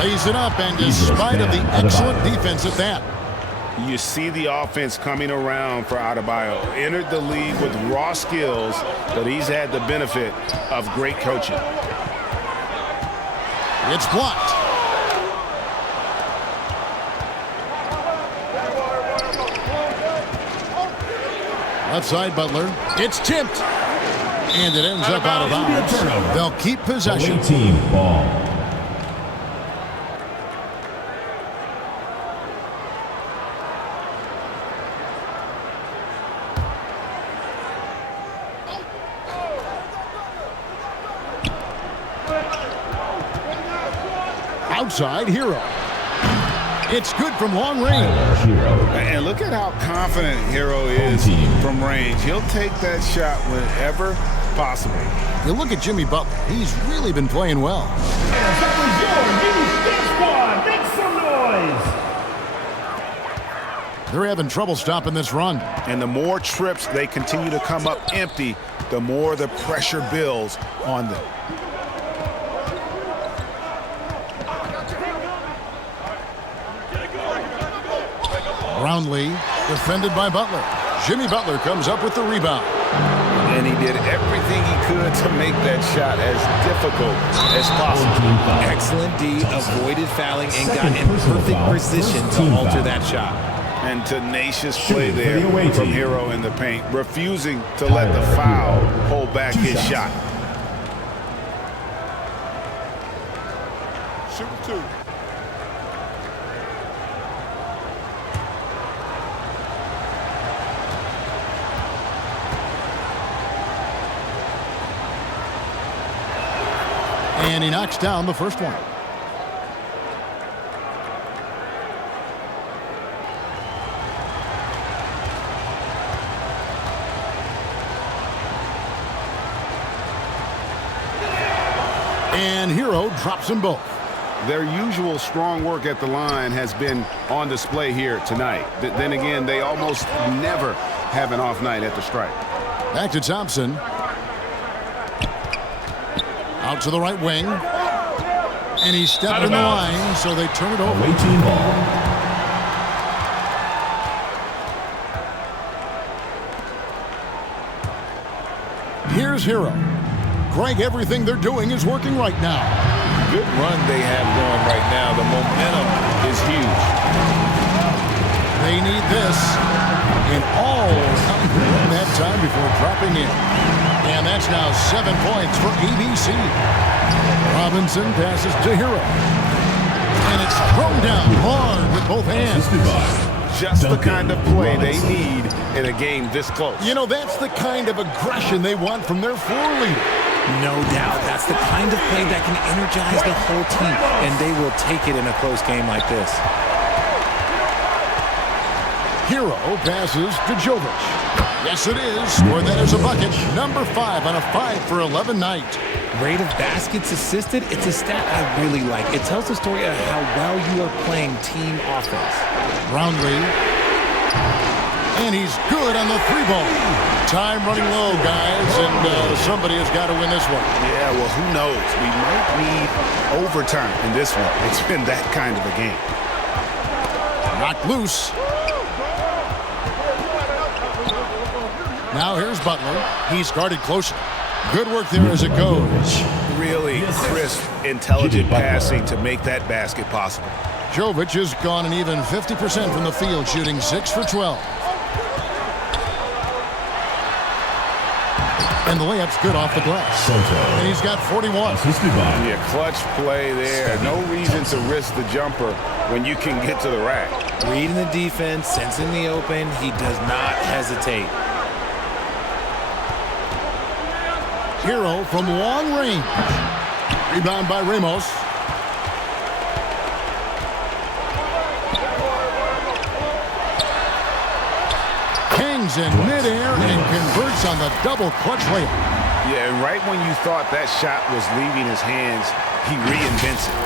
Plays it up, and despite of the excellent defense at that. You see the offense coming around for Adebayo. Entered the league with raw skills, but he's had the benefit of great coaching. It's blocked. Left side, Butler. It's tipped. And it ends up out of bounds. They'll keep possession. Team ball. Outside, Hero. It's good from long range. And look at how confident Hero is from range. He'll take that shot whenever possible. You look at Jimmy Butler. He's really been playing well. Make some noise. They're having trouble stopping this run. And the more trips they continue to come up empty, the more the pressure builds on them. Brownlee, defended by Butler. Jimmy Butler comes up with the rebound. And he did everything he could to make that shot as difficult as possible. Excellent D, avoided fouling, and got in perfect position to alter that shot. And tenacious play there from Hero in the paint, refusing to let the foul hold back his shot. Shoot 2. And he knocks down the first one. And Hero drops them both. Their usual strong work at the line has been on display here tonight. Then again, they almost never have an off night at the stripe. Back to Thompson. Out to the right wing. And he stepped in the line, so they turn it over. Away team ball. Here's Hero. Greg, everything they're doing is working right now. Good run they have going right now. The momentum is huge. They need this in all that time before dropping in. And that's now 7 points for ABC. Robinson passes to Hero. And it's thrown down hard with both hands. Just the kind of play they need in a game this close. You know, that's the kind of aggression they want from their floor leader. No doubt. That's the kind of play that can energize the whole team, and they will take it in a close game like this. Hero passes to Jovic. Yes, it is. Scored that as a bucket. Number 5 on a 5-for-11 night. Rate of baskets assisted, it's a stat I really like. It tells the story of how well you are playing team offense. Roundley. And he's good on the 3-ball. Time running low, guys, and somebody has got to win this one. Yeah, well, who knows? We might need overtime in this one. It's been that kind of a game. Knocked loose. Now here's Butler. He's guarded closer. Good work there as it goes. Really crisp, intelligent passing to make that basket possible. Jovic has gone an even 50% from the field, shooting 6 for 12. And the layup's good off the glass. And he's got 41. Yeah, clutch play there. No reason to risk the jumper when you can get to the rack. Reading the defense, sensing the open, he does not hesitate. Hero from long range. Rebound by Ramos. Hangs in midair and converts on the double clutch layup. Yeah, and right when you thought that shot was leaving his hands, he reinvents it.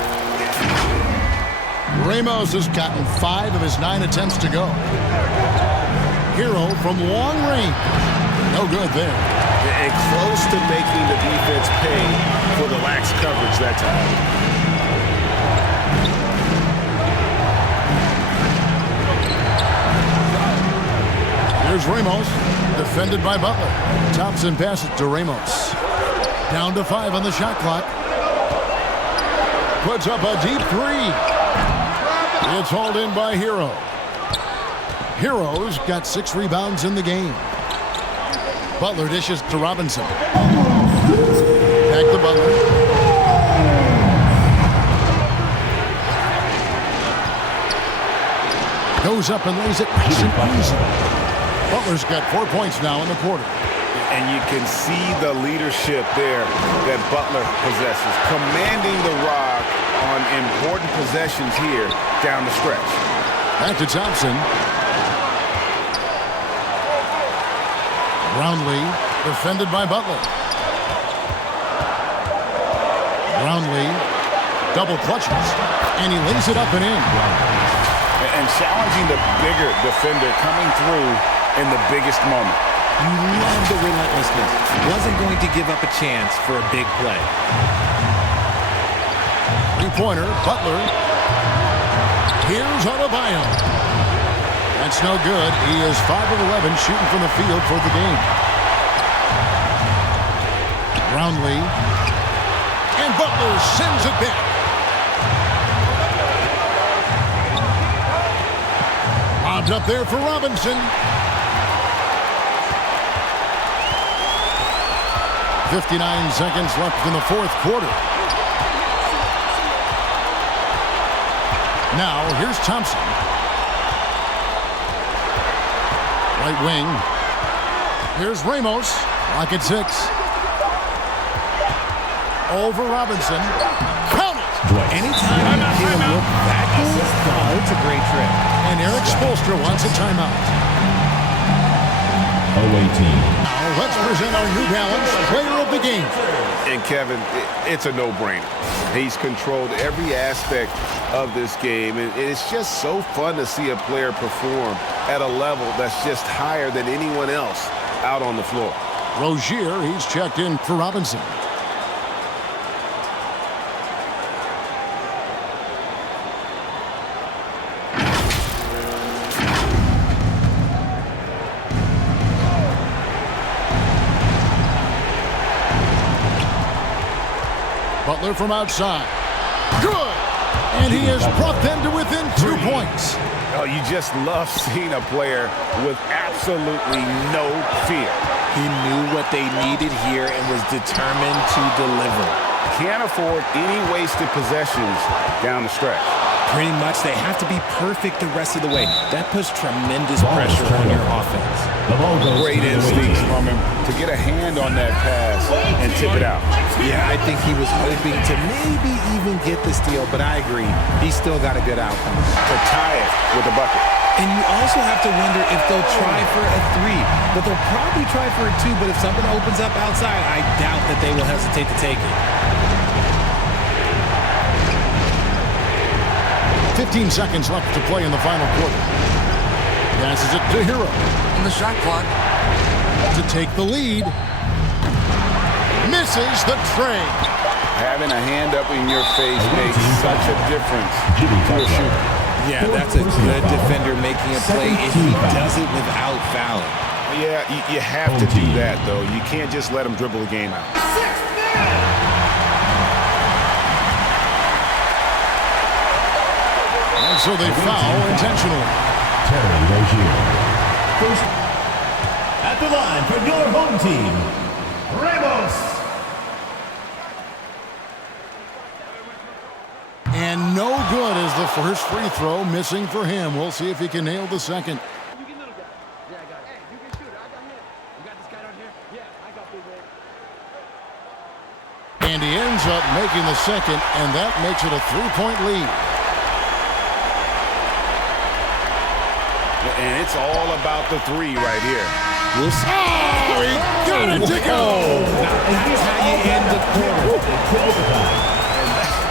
Ramos has gotten 5 of his 9 attempts to go. Hero from long range. No good there. And close to making the defense pay for the lax coverage that time. Here's Ramos, defended by Butler. Thompson passes to Ramos. Down to 5 on the shot clock. Puts up a deep 3. It's hauled in by Hero. Hero's got 6 rebounds in the game. Butler dishes to Robinson. Back to Butler. Goes up and lays it nice and easy. Butler's got 4 points now in the quarter. And you can see the leadership there that Butler possesses. Commanding the rock on important possessions here down the stretch. Back to Thompson. Brownlee, defended by Butler. Brownlee, double clutches, and he lays it up and in. And challenging the bigger defender coming through in the biggest moment. You love the relentlessness. Wasn't going to give up a chance for a big play. 3-pointer, Butler. Here's Adebayo. That's no good. He is 5 of 11 shooting from the field for the game. Brownlee. And Butler sends it back. Lobbed up there for Robinson. 59 seconds left in the 4th quarter. Now, here's Thompson. Right wing. Here's Ramos. Lock at 6. Over Robinson. Count it! Anytime you get a look that good, it's a great trick. And Eric Spoelstra wants a timeout. Away team. Now let's present our New Balance Player of the Game. And Kevin, it's a no-brainer. He's controlled every aspect of this game, and it's just so fun to see a player perform at a level that's just higher than anyone else out on the floor. Rozier, he's checked in for Robinson. Butler from outside. Good! And he has brought them to within 2 points. Oh, you just love seeing a player with absolutely no fear. He knew what they needed here and was determined to deliver. Can't afford any wasted possessions down the stretch. Pretty much, they have to be perfect the rest of the way. That puts tremendous pressure on your offense. Great instincts from him to get a hand on that pass and tip it out. Yeah, I think he was hoping to maybe even get the steal, but I agree. He still got a good outcome. To tie it with a bucket. And you also have to wonder if they'll try for a 3. But they'll probably try for a 2, but if something opens up outside, I doubt that they will hesitate to take it. 15 seconds left to play in the final quarter. Passes it to Hero. In the shot clock. To take the lead. Misses the tray. Having a hand up in your face makes such a difference to a shooter. Yeah, that's a good defender making a play if he does it without fouling. Yeah, you have to do that, though. You can't just let him dribble the game out. And so they foul intentionally. At the line for your home team, Ramos. And no good as the first free throw missing for him. We'll see if he can nail the second. And he ends up making the second, and that makes it a 3-point lead. And it's all about the 3 right here. We'll see. Oh, he got it to go! That's how you end the quarter.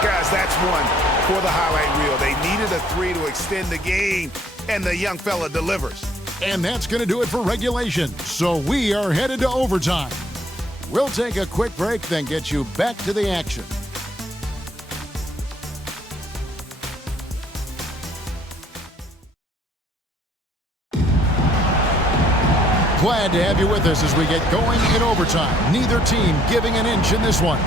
Guys, that's one for the highlight reel. They needed a 3 to extend the game, and the young fella delivers. And that's going to do it for regulation. So we are headed to overtime. We'll take a quick break, then get you back to the action. Glad to have you with us as we get going in overtime. Neither team giving an inch in this one.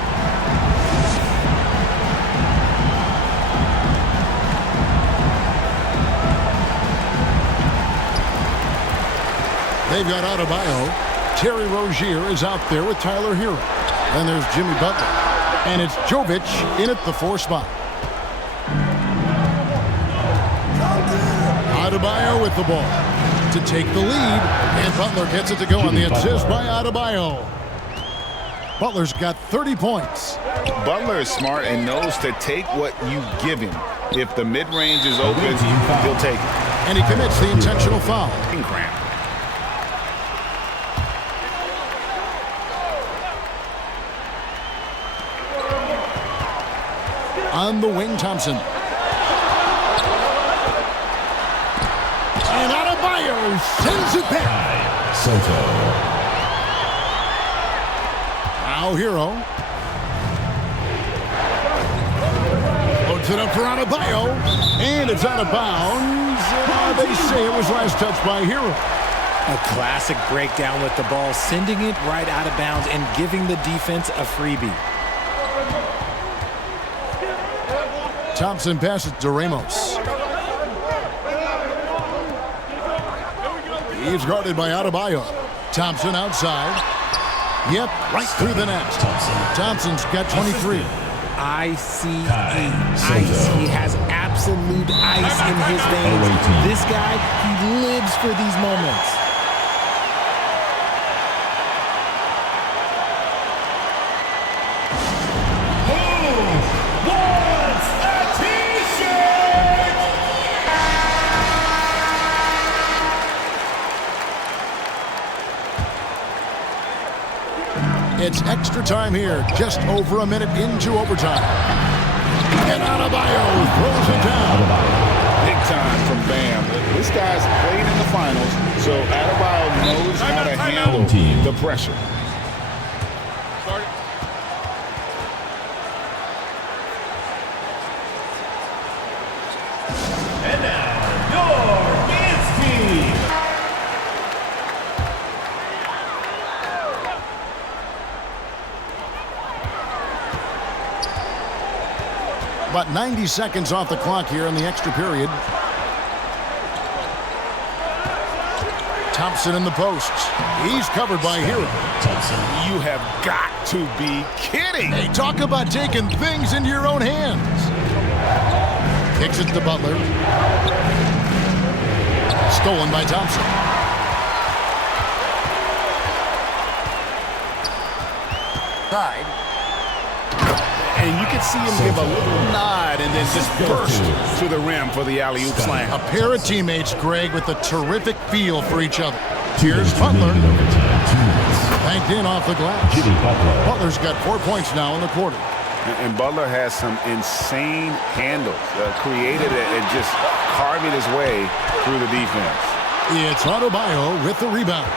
They've got Adebayo. Terry Rozier is out there with Tyler Hero. And there's Jimmy Butler. And it's Jovic in at the 4 spot. Adebayo with the ball to take the lead. And Butler gets it to go on the assist by Adebayo. Butler's got 30 points. Butler is smart and knows to take what you give him. If the mid-range is open, he'll take it. And he commits the intentional foul. On the wing, Thompson. And Adebayo sends it back. Sotto. Now Hero. Loads it up for Adebayo. And it's out of bounds. They say it was last touched by Hero. A classic breakdown with the ball, sending it right out of bounds and giving the defense a freebie. Thompson passes to Ramos. He's guarded by Adebayo. Thompson outside. Yep, right through the net. Thompson's got 23. ICE. Ice. He has absolute ice in his veins. This guy, he lives for these moments. It's extra time here, just over a minute into overtime. And Adebayo throws it down. Big time from Bam. This guy's played in the finals, so Adebayo knows how to handle the pressure. And now, your dance team. About 90 seconds off the clock here in the extra period. Thompson in the posts. He's covered by Hero. You have got to be kidding. Hey, talk about taking things into your own hands. Kicks it to Butler. Stolen by Thompson. Side. And you can see him give a little nod and then just burst to the rim for the alley-oop slam. A pair of teammates, Greg, with a terrific feel for each other. Here's Butler. Banked in off the glass. Butler's got 4 points now in the quarter. And Butler has some insane handles. Created it and just carving his way through the defense. It's Adebayo with the rebound.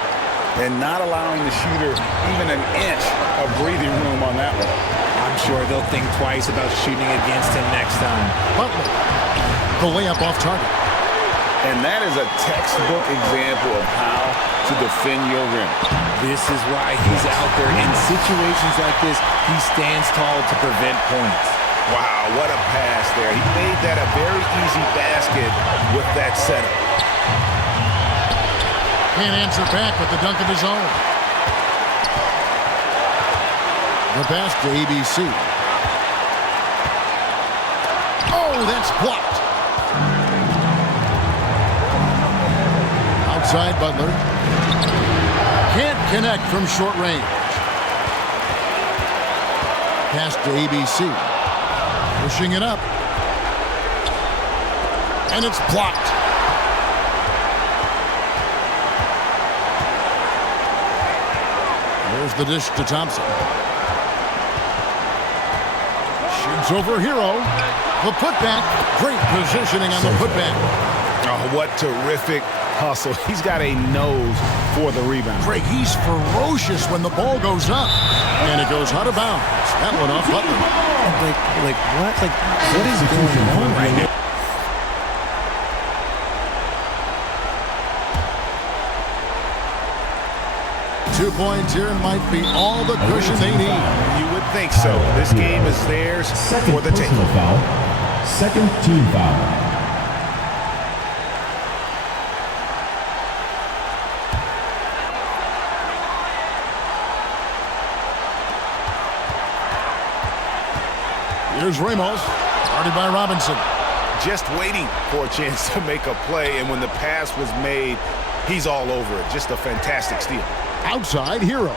And not allowing the shooter even an inch of breathing room on that one. I'm sure they'll think twice about shooting against him next time. Butler, the layup off target. And that is a textbook example of how to defend your rim. This is why he's out there. In situations like this, he stands tall to prevent points. Wow, what a pass there. He made that a very easy basket with that setup. Can't answer back with the dunk of his own. The pass to ABC. Oh, that's blocked. Outside Butler. Can't connect from short range. Pass to ABC. Pushing it up. And it's blocked. There's the dish to Thompson. Shoots over Hero. The putback. Great positioning on the putback. Oh, what terrific hustle. He's got a nose for the rebound. Greg, he's ferocious when the ball goes up. And it goes out of bounds. That one off Butler. Like what? Like, what is going on right now? .2 points here might be all the cushion they need. You would think so. This game is theirs for the taking. Second team foul. Here's Ramos, guarded by Robinson. Just waiting for a chance to make a play, and when the pass was made, he's all over it. Just a fantastic steal. Outside Hero.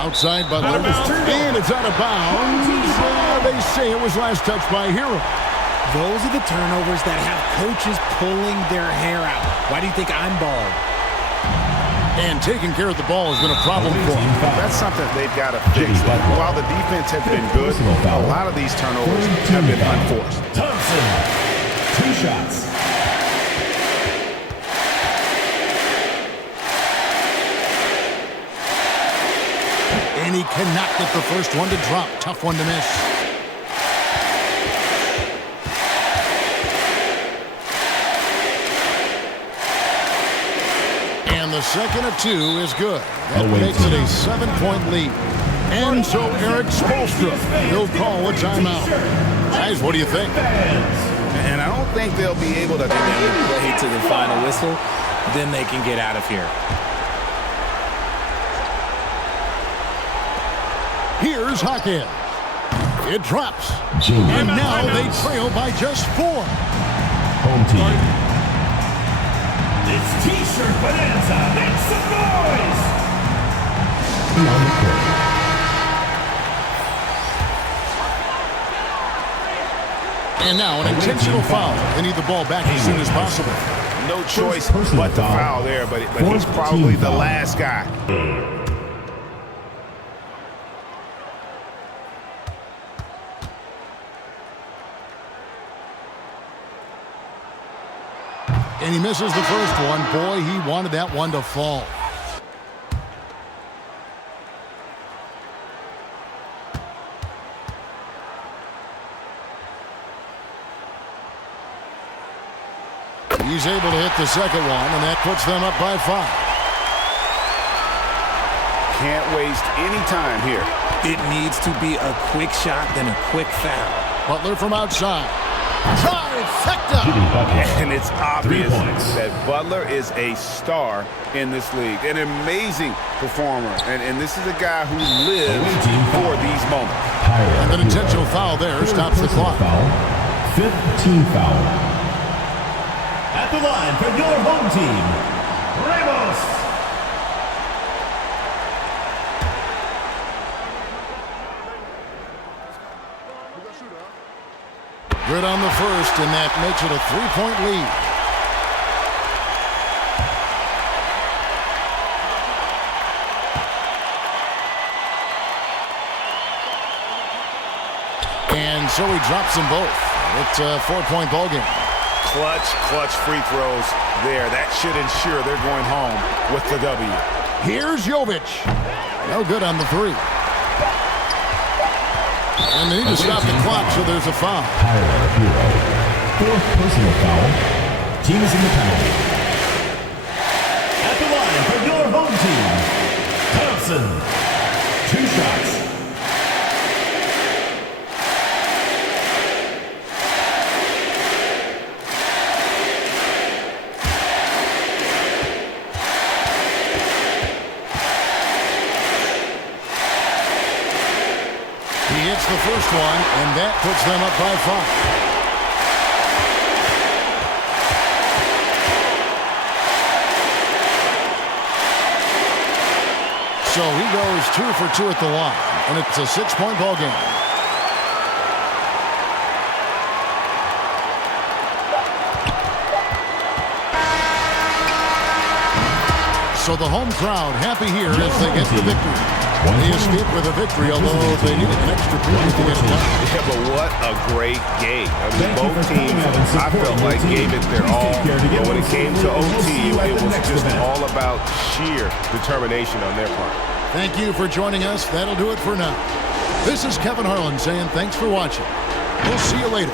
Outside Butler. And it's out of bounds. They say it was last touched by Hero. Those are the turnovers that have coaches pulling their hair out. Why do you think I'm bald? And taking care of the ball has been a problem for him. That's something they've got to fix. While the defense has been good, a lot of these turnovers have been unforced. Thompson, 2 shots. And he cannot get the first one to drop. Tough one to miss. And the second of 2 is good. That makes it a 7-point lead. And so Eric Spoelstra will call a timeout. Guys, what do you think? And I don't think they'll be able to play to the final whistle. Then they can get out of here. Here's Hawkins. It drops. And now they trail by just 4. Home team. It's T-shirt bonanza. Make some noise. On the court. And now an intentional foul. They need the ball back as soon as possible. No choice but the foul there, but he's probably the last guy. And he misses the first one. Boy, he wanted that one to fall. He's able to hit the second one, and that puts them up by 5. Can't waste any time here. It needs to be a quick shot, then a quick foul. Butler from outside. Trifecta! And it's obvious that Butler is a star in this league. An amazing performer. And this is a guy who lives for these moments. And an intentional foul there stops the clock. Fifth team foul. At the line for your home team, Ramos. Good on the first, and that makes it a 3-point lead. And so he drops them both. It's a 4-point ball game. Clutch free throws there. That should ensure they're going home with the W. Here's Jovic. No good on the three. And they need to stop the clock, so there's a foul. Fourth personal foul. Team is in the penalty. At the line for your home team, Thompson. 2 shots. He hits the first one, and that puts them up by 5. So he goes 2 for 2 at the line, and it's a 6-point ball game. So the home crowd happy here as they get the victory. They escape with a victory, although they needed an extra period to get it done. Yeah, but what a great game. I mean, both teams, I felt like, gave it their all. But when it came to OT, it was just all about sheer determination on their part. Thank you for joining us. That'll do it for now. This is Kevin Harlan saying thanks for watching. We'll see you later.